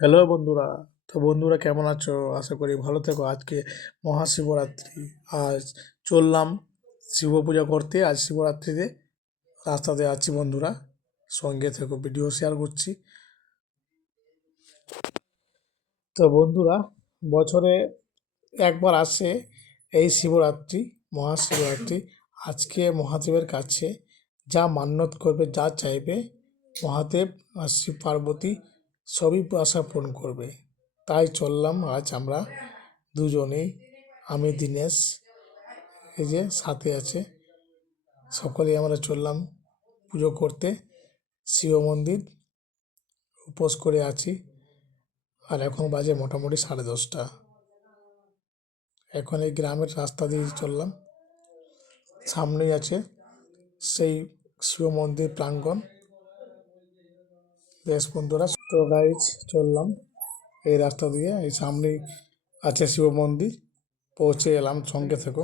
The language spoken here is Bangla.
হ্যালো বন্ধুরা। তো বন্ধুরা কেমন আছো? আশা করি ভালো থেকো। আজকে মহাশিবরাত্রি। আজ চললাম শিব পূজা করতে। আজ শিবরাত্রিতে রাস্তাতে আছি বন্ধুরা, সঙ্গে থেকে ভিডিও শেয়ার করছি। তো বন্ধুরা, বছরে একবার আসে এই শিবরাত্রি, মহাশিবরাত্রি। আজকে মহাদেবের কাছে যা মান্যত করবে, যা চাইবে, মহাদেব আর শিব পার্বতী সবই আশা পূরণ করবে। তাই চললাম আজ আমরা দুজনেই, আমি দীনেশ, এই যে সাথে আছে, সকলেই আমরা চললাম পুজো করতে শিব মন্দির। উপোস করে আছি। আর এখন বাজে মোটামুটি 10:30। এখন এই গ্রামের রাস্তা দিয়ে চললাম। সামনেই আছে সেই শিব মন্দির প্রাঙ্গণ। বেশ বন্ধুরা, তো গাইজ চললাম এই রাস্তা দিয়ে, এই সামনেই আছে শিব মন্দির। পৌঁছে এলাম, সঙ্গে থেকো।